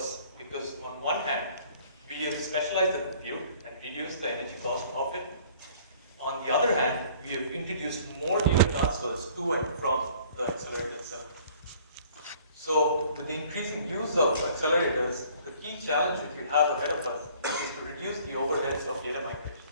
works, because on one hand, we have specialized the compute and reduced the energy cost of it. On the other hand, we have introduced more data transfers to and from the accelerator itself. So, with the increasing use of accelerators, the key challenge that we have ahead of us is to reduce the overheads of data migration.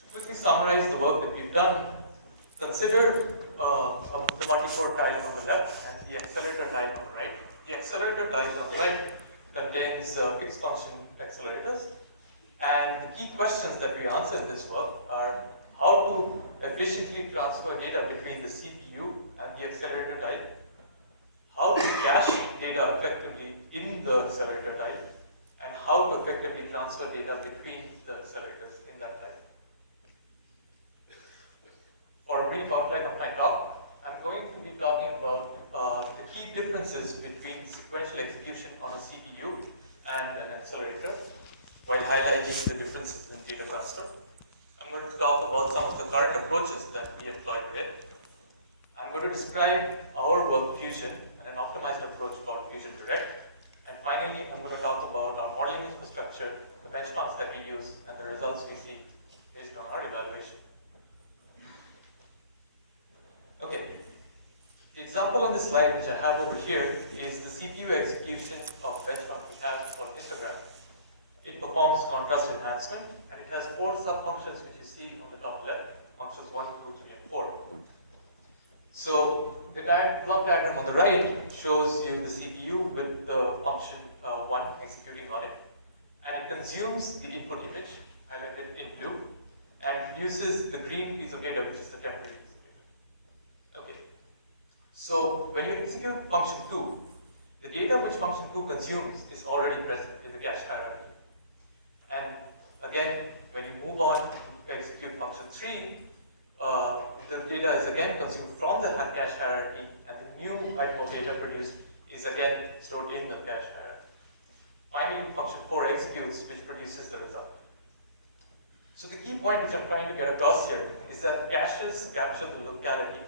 To quickly summarize the work that we've done, consider the multicore tile on the left and the accelerator tile on the right. The accelerator tile on the right contains fixed function accelerators, and the key questions that we answer in this work are how to efficiently transfer data between the CPU and the accelerator tile, how to cache data effectively in the accelerator tile, and how to effectively transfer data between the accelerators in that tile. For a brief outline of my talk, I'm going to be talking about the key differences between sequential execution on a CPU and an accelerator, while highlighting the differences in data transfer. I'm going to talk about some of the current approaches that we employ today. I'm going to describe our work Fusion and an optimized approach called Fusion Direct. And finally, I'm going to talk about our modeling infrastructure, the benchmarks that we use, and the results we see based on our evaluation. Okay, the example on this slide which I have over here is the CPU execution of benchmark we have on histogram. It performs contrast enhancement, and it has 4 sub-functions which you see on the top left, functions 1, 2, 3, and 4. So the block diagram on the right shows you the CPU with the function 1 executing on it, and it consumes the input image, highlighted in blue, and produces the green piece of data, which is the temporary piece of data. Okay. So when you execute function 2, the data which function 2 consumes is already present in the cache hierarchy. And again, when you move on to execute function 3, the data is again consumed from the cache hierarchy, and the new item of data produced is again stored in the cache hierarchy. Finally, function 4 executes, which produces the result. So the key point which I'm trying to get across here is that caches capture the locality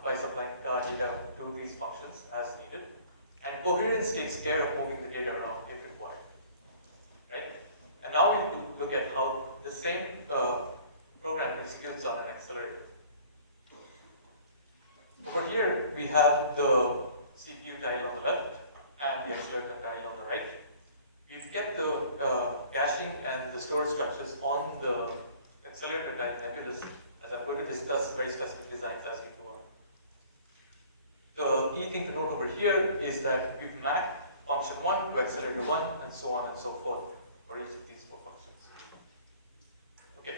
by supplying data to these functions as needed, and coherence takes care of moving the data around if required. Right? And now we look at how the same program executes on an accelerator. Over here, we have the CPU tile on the left and the accelerator tile on the right. We've kept the caching and the storage structures on the accelerator tile nebulous, as I'm going to discuss very specific designs as we go on. The key thing to note over here is that we've mapped function 1 to accelerator 1 and so on and so forth for each of these 4 functions. Okay.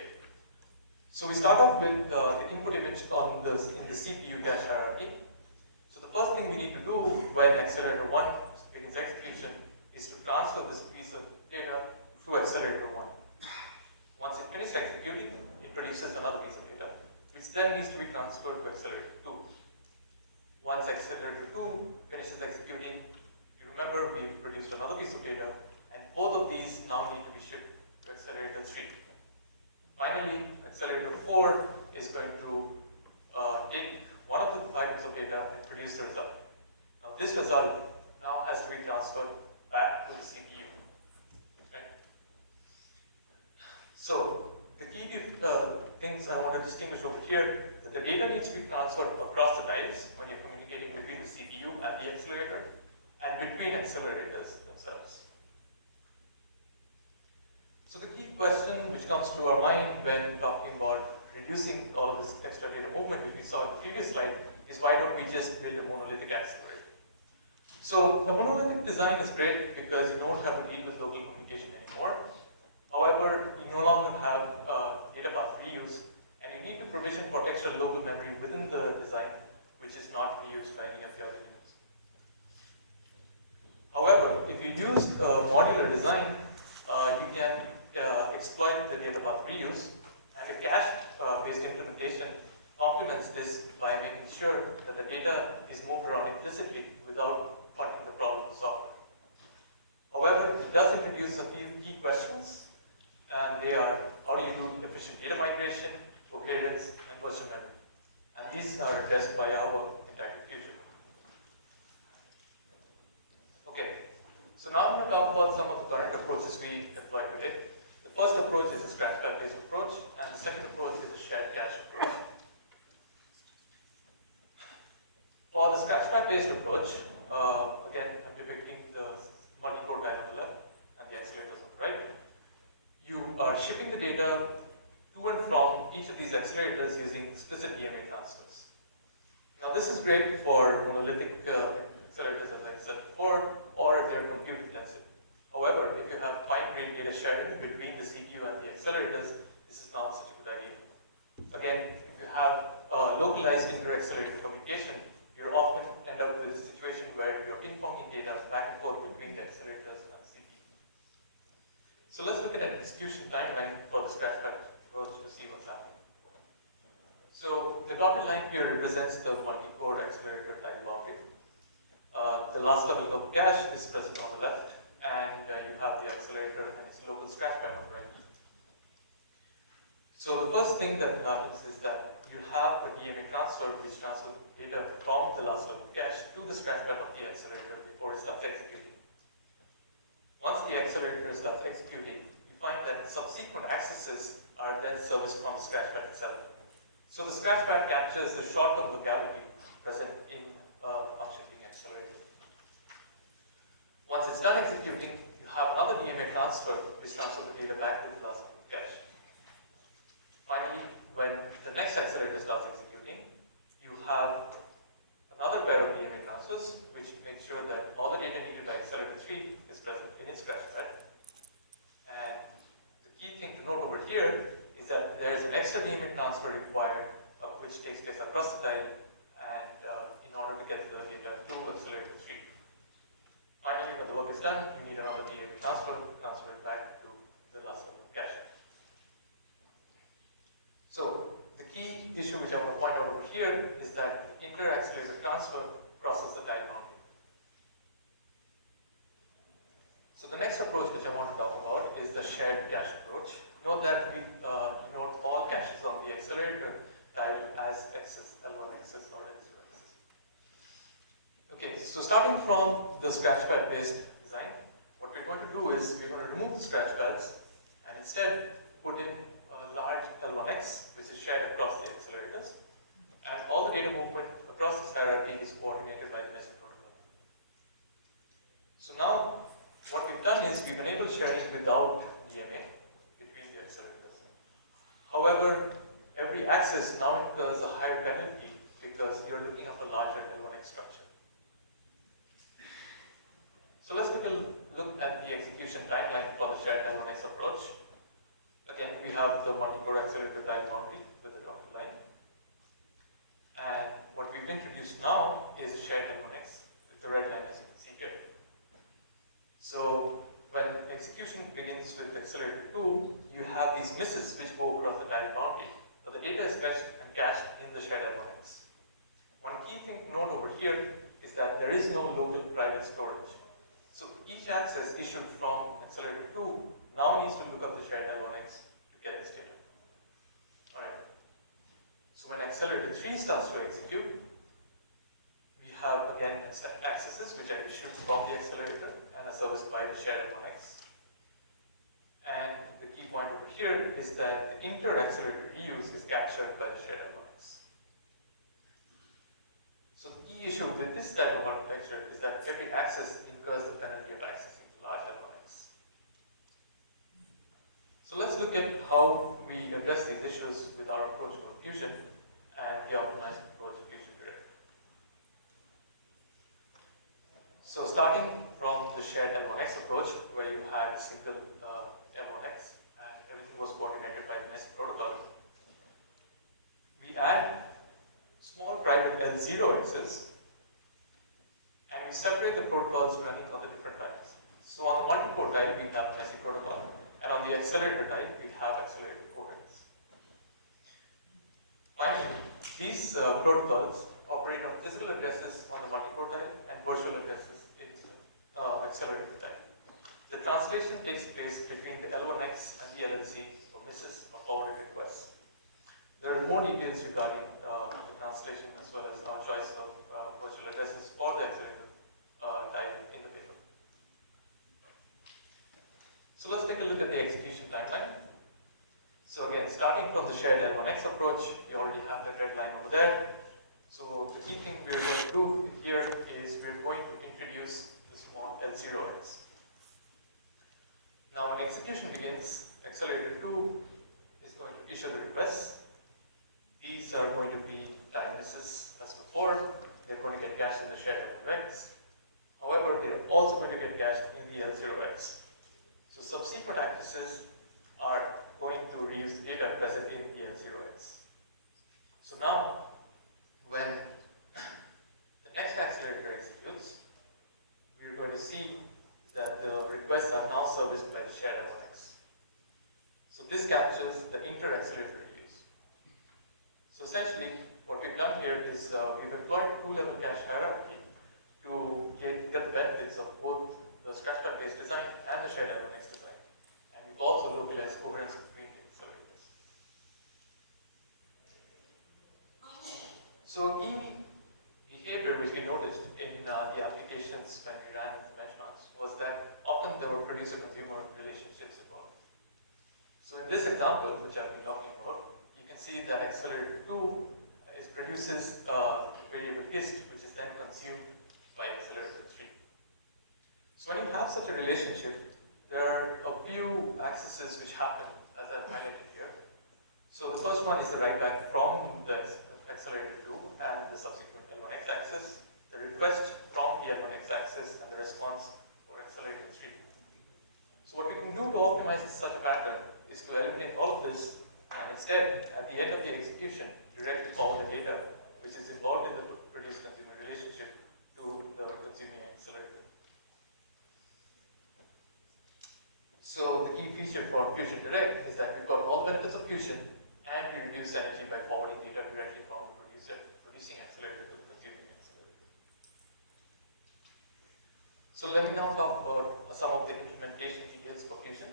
So we start off with the input image in the CPU cache hierarchy. So the first thing we need to do when accelerator 1 begins execution is to transfer this piece of data through accelerator 1. Once it finishes executing, it produces another piece of data, which then needs to be transferred to accelerator 2. Once accelerator 2 finishes executing, you remember we produced another piece of data, and both of these now need to be shipped to accelerator 3. Finally, accelerator 4 is going to take one of the items of data and produce the result. Now this result now has to be transferred back to the CPU. Okay. So the key things I want to distinguish over here, that the data needs to be transferred across the tiles when you're communicating between the CPU and the accelerator, and between accelerators themselves. So the key question which comes to our mind when talking about reducing all of this extra data movement, which we saw in the previous slide, is why don't we just build a monolithic accelerator? So the monolithic design is great because you don't have to deal with local communication anymore. However, you no longer have data path reuse, and you need to provision contextual local memory within the design, which is not reused by any of the other units. However, if you use a modular design, you can exploit the data path reuse, and the cache-based implementation complements this by making sure that the data is moved around implicitly without funding the problem software. However, it does introduce a few key questions, and they are: how do you do efficient data migration, coherence, and version memory? And these are addressed by our interactive fusion. is great for monolithic accelerators, as I said before, or if they're compute intensive. However, if you have fine-grained data sharing between the CPU and the accelerators, this is not such a good idea. Again, if you have localized inter-accelerator communication, you often end up with a situation where you're ping-ponging data back and forth between the accelerators and the CPU. So let's look at an execution timeline for the scratchpad approach to see what's happening. So the dotted line here represents the multicore accelerator time boundary. The last level of cache is present on the left, and you have the accelerator and its local scratchpad on the right. So the first thing that happens is that you have a DMA transfer which transfers data from the last level of cache to the scratchpad of the accelerator before it starts executing. Once the accelerator starts executing, you find that subsequent accesses are then serviced from the scratchpad itself. So the scratchpad captures the short-term locality present in the functioning accelerator. Once it's done executing, you have another DMA transfer which transfers the data back to the last level of cache. Finally, when the next accelerator starts executing, you have another pair of DMA transfers which make sure that all the data needed by accelerator 3 is present in its scratchpad. And the key thing to note over here is that there is an extra DMA transfer required which takes place across the time and in order to get the data to accelerator 3. Finally, when the work is done, we need another DMA transfer to transfer it back to the last level of cache. So the key issue which I want to point out over here is that the inter-accelerator transfer crosses the time boundary. So the next approach which I want to talk about is the shared cache approach. Note that we note all caches on the accelerator tiled as X's, L1 X's or L0 X's. Okay, so starting from the scratchpad based design, what we're going to do is we're going to remove the scratchpads and instead put in a large L1X which is shared across the accelerators, and all the data movement across this hierarchy is coordinated by the message protocol. So now what we've done is we've enabled sharing without DMA between the accelerators. However, every access now incurs a higher penalty because you're looking at a larger L1X structure. So let's take a look at the execution timeline for the shared L1X approach. Again, we have the multicore accelerator time boundary with the dotted line. And what we've introduced now is shared L1X with the red line as you can see here. So when execution begins with accelerator 2, you have these misses which go across the time boundary. But the data is fetched and cached in the shared L1X. One key thing to note over here is that there is no local private storage. So each access issued from accelerator 2 now needs to look up the shared L1X to get this data. Alright. So when accelerator 3 starts to execute, we have again accesses which are issued from the accelerator and are serviced by the shared L1X. And the key point over here is that the inter-accelerator reuse is captured by the shared L1X. So the key issue with this type of architecture is that every access incurs the penalty of accessing the large L1X. So let's look at how we address these issues with our approach for fusion and the optimized approach to fusion grid. So starting from the shared L1X approach, where you had a single L1X and everything was coordinated by the message protocol, we add small private L0X's and we separate the protocols running on the different times. So on the multicore type, we have message protocol, and on the accelerator type, we have accelerator coherence. Finally, these protocols operate on physical addresses on the multicore type and virtual addresses in accelerator type. The translation takes place between the L1X and the LNC for misses or forwarded requests. There are more details regarding the translation as well as our choice of virtual addresses for the accelerator type in the paper. So let's take a look at the execution timeline. So again, starting from the shared L1X approach, we already have the red line over there. So the key thing we're going to do here is we're going to introduce the small L0X. Now when execution begins, accelerator 2 is going to issue the requests. These are going to be time misses as before, essentially, what we've done here is we've employed two-level cache hierarchy to get the benefits of both the scratchpad-based design and the shared element-based design. And we've also localized coherence between the accelerators. So key behavior which we noticed in the applications when we ran the benchmarks was that often there were producer-consumer relationships involved. So in this example, which I've been talking about, you can see that accelerator 2 produces variable ist, which is then consumed by accelerator 3. So when you have such a relationship, there are a few accesses which happen, as I've highlighted here. So the first one is the write back from the accelerator 2 and the subsequent L1x axis, the request from the L1x axis, and the response for accelerator 3. So what we can do to optimize such a pattern is to eliminate all of this and instead, at the end of the execution, directly forward the data which is involved in the producer-consumer relationship to the consuming accelerator. So the key feature for Fusion Direct is that we've got all benefits of Fusion and we reduce energy by forwarding data directly from the producing accelerator to the consuming accelerator. So let me now talk about some of the implementation details for Fusion.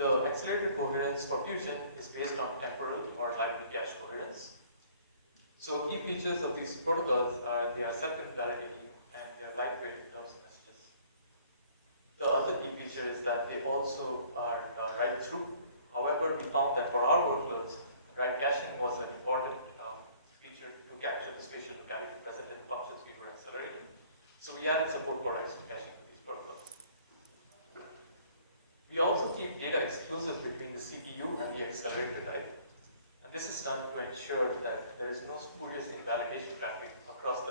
The accelerator coherence for Fusion is based on temporal or library cache coherence. So key features of these protocols are they are self-invalidating and they are lightweight without messages. The other key feature is that they also are write-through. However, we found that for our workloads, write caching was an important feature to capture the spatial locality present in functions we were accelerating. So we added support for caching of these protocols. We also keep data exclusive between the CPU and the accelerator type. And this is done to ensure that there is no spurious invalidation traffic across the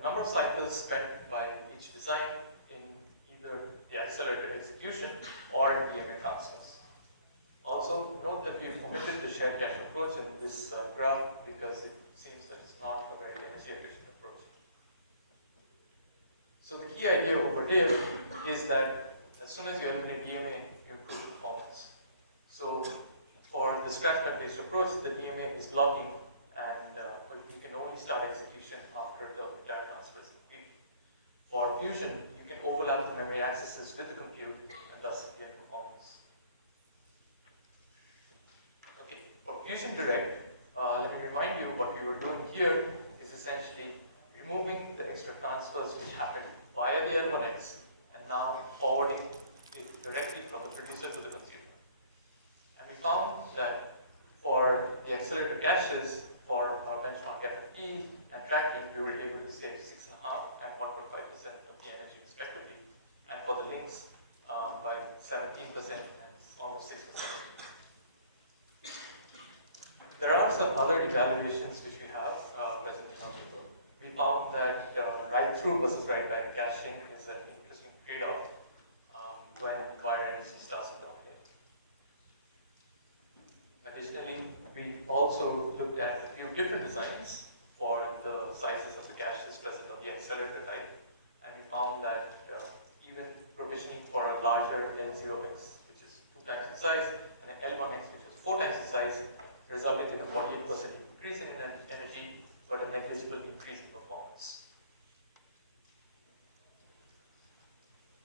the number of cycles spent by each design in either the accelerator execution or in DMA transfers. Also, note that we've omitted the shared cache approach in this graph because it seems that it's not a very energy efficient approach. So the key idea over here is that as soon as you eliminate DMA, you improve performance. So for the scratchpad-based approach, the DMA is blocking, and you can only start execution after the entire transfer is complete. For Fusion, you can overlap the memory accesses with the compute and thus gain performance. Okay, for Fusion Direct, let me remind you what we were doing here is essentially removing the extra transfers which happened via the L1X and now forwarding it directly from the producer to the consumer. And we found that for the accelerator caches, for our benchmark FFT and tracking, we were able to save 6.5 and 1.5% of the energy respectively. And for the links, by 17% and almost 6%. There are some other evaluations which we have present in our paper. We found that write-through versus write-back caching is an interesting trade-off when coherence starts to dominate. Additionally, we also looked at a few different designs for the sizes of the caches present on the accelerator type, and we found that even provisioning for a larger L0x, which is 2 times the size, and an L1x, which is 4 times the size, resulted in a 48% increase in energy, but a negligible increase in performance.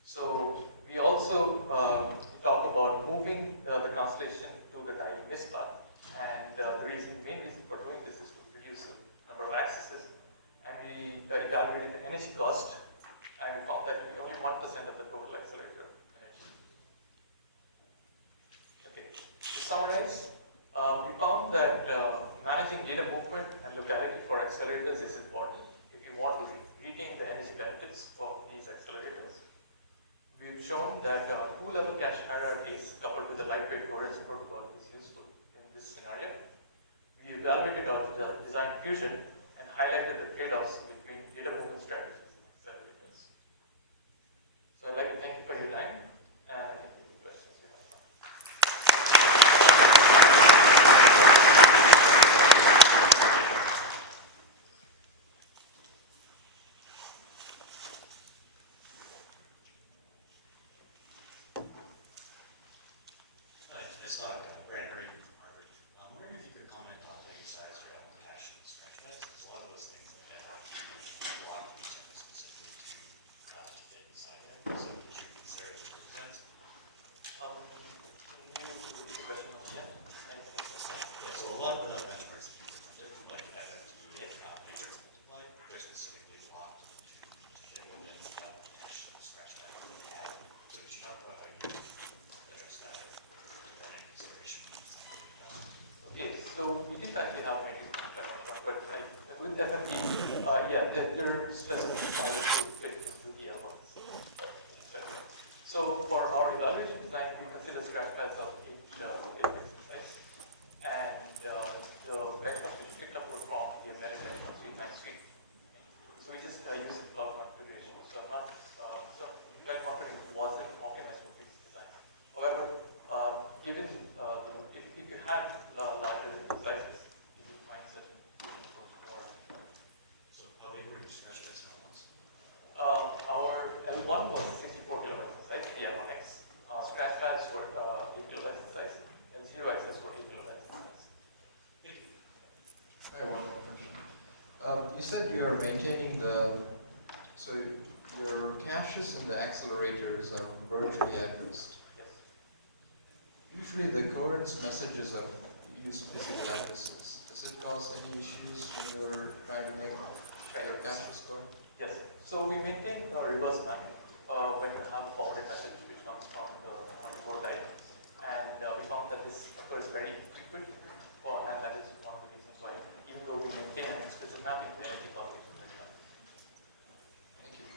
So we also talked about moving the translation to the time ISPA, and the main reason for doing this is to reduce the number of accesses, and we evaluated the energy cost, and we found that only 1% of the total accelerator energy. Okay, to summarize, we found that managing data movement and locality for accelerators is important if you want to retain the energy benefits of these accelerators. We've shown that two-level cache hierarchies coupled with a lightweight coherence protocol is useful in this scenario. We evaluated our design fusion and highlighted the trade-offs between data movement strategies and accelerators. So I'd like to thank you for your time, and I can take questions you have. I saw granularity from Harvard. I'm wondering if you could comment on the size or cache and scratchpads, because a lot of those things that have a lot of specifically to fit inside there. So would you consider it for guys? Can you repeat the question again? So a lot of the benchmarks like ISCA42 multiply, very specifically locked to fit within cache and scratchpad. So could you talk about how you address that? Okay, so we didn't actually have many, but with FFT, yeah, there are specific requirements to fit into the L1s. So for our evaluation design, we consider scratchpads of 8 gigabytes, right? And the benchmarks which we picked up were from the American street. So we just used the cloud configuration. So I'm not, so cloud configuration wasn't optimized for this design. However, given if you had larger sizes, you would find certain more. So how big were your scratchpads almost? Our L1 was 64 kilobytes in size, the L1X. Scratchpads were 8 kilobytes in size, and 0x's were 8 kilobytes in size. I have one more question. You said you're maintaining so your caches and the accelerators are virtually addressed. Yes. Usually the coherence messages are used for analysis. Does it cause any issues when you're trying to make your caches coherent? Yes. So we maintain a reverse mapping when you have forwarded message which comes from the multicore diagrams. And we found that this occurs very frequently, and that is one of the reasons why, even though we maintain an explicit mapping, the energy causation is very high. Thank you.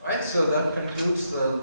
All right, so that concludes the